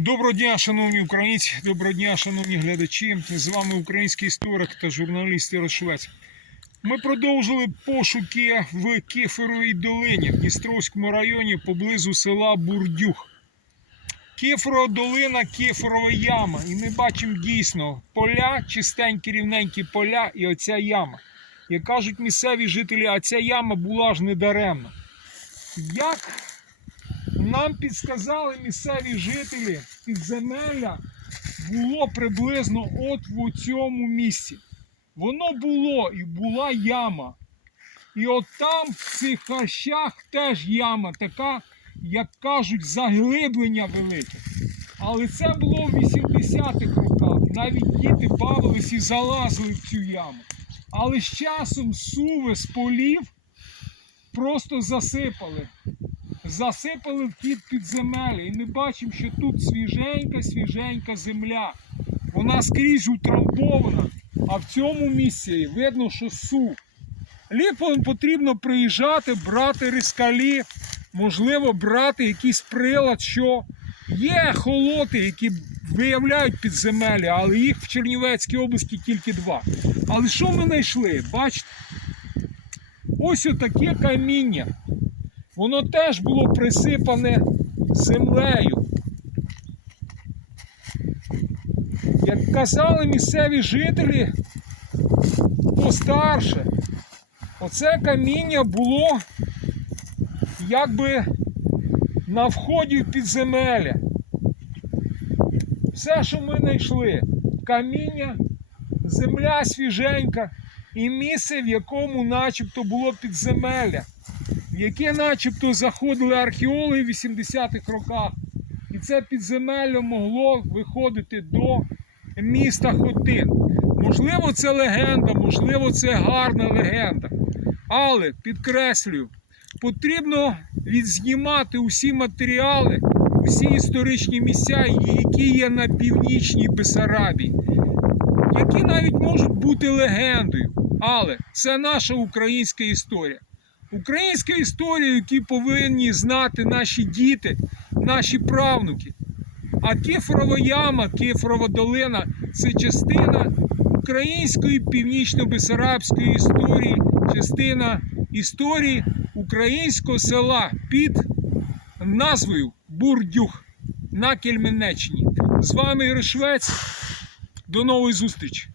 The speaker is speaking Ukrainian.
Доброго дня, шановні українці, доброго дня, шановні глядачі. З вами український історик та журналіст Ярошвець. Ми продовжили пошуки в Кеферовій долині в Дністровському районі поблизу села Бурдюх. Кеферова долина, Кеферова яма. І ми бачимо дійсно поля, чистенькі, рівненькі поля і оця яма. Як кажуть місцеві жителі, а ця яма була ж недаремна. Як нам підсказали місцеві жителі, підземелля було приблизно от в цьому місці. Воно було і була яма. І от там, в цих хащах, теж яма, така, як кажуть, заглиблення велике. Але це було в 80-х роках. Навіть діти бавились і залазили в цю яму. Але з часом суви з полів просто засипали засипали вхід підземелля. І ми бачимо, що тут свіженька, свіженька земля. Вона скрізь утрамбована, а в цьому місці видно, що сув. Ліпом потрібно приїжджати, брати рискалі, можливо, брати якийсь прилад, що є холоти, які виявляють підземелля, але їх в Чернівецькій області тільки два. Але що ми знайшли? Бачите? Ось отаке каміння. Воно теж було присипане землею. Як казали місцеві жителі постарше, оце каміння було якби на вході в підземелля. Все, що ми знайшли, каміння, земля свіженька і місце, в якому начебто було підземелля яке начебто заходили археологи в 80-х роках. І це підземелля могло виходити до міста Хотин. Можливо, це легенда, можливо, це гарна легенда. Але підкреслюю, потрібно відзнімати усі матеріали, усі історичні місця, які є на північній Бесарабії, які навіть можуть бути легендою. Але це наша українська історія. Українська історія, яку повинні знати наші діти, наші правнуки. А Кефрова яма, Кефрова долина це частина української північно-бесарабської історії, частина історії українського села під назвою Бурдюх на Кельменеччині. З вами Ігор. До нової зустрічі!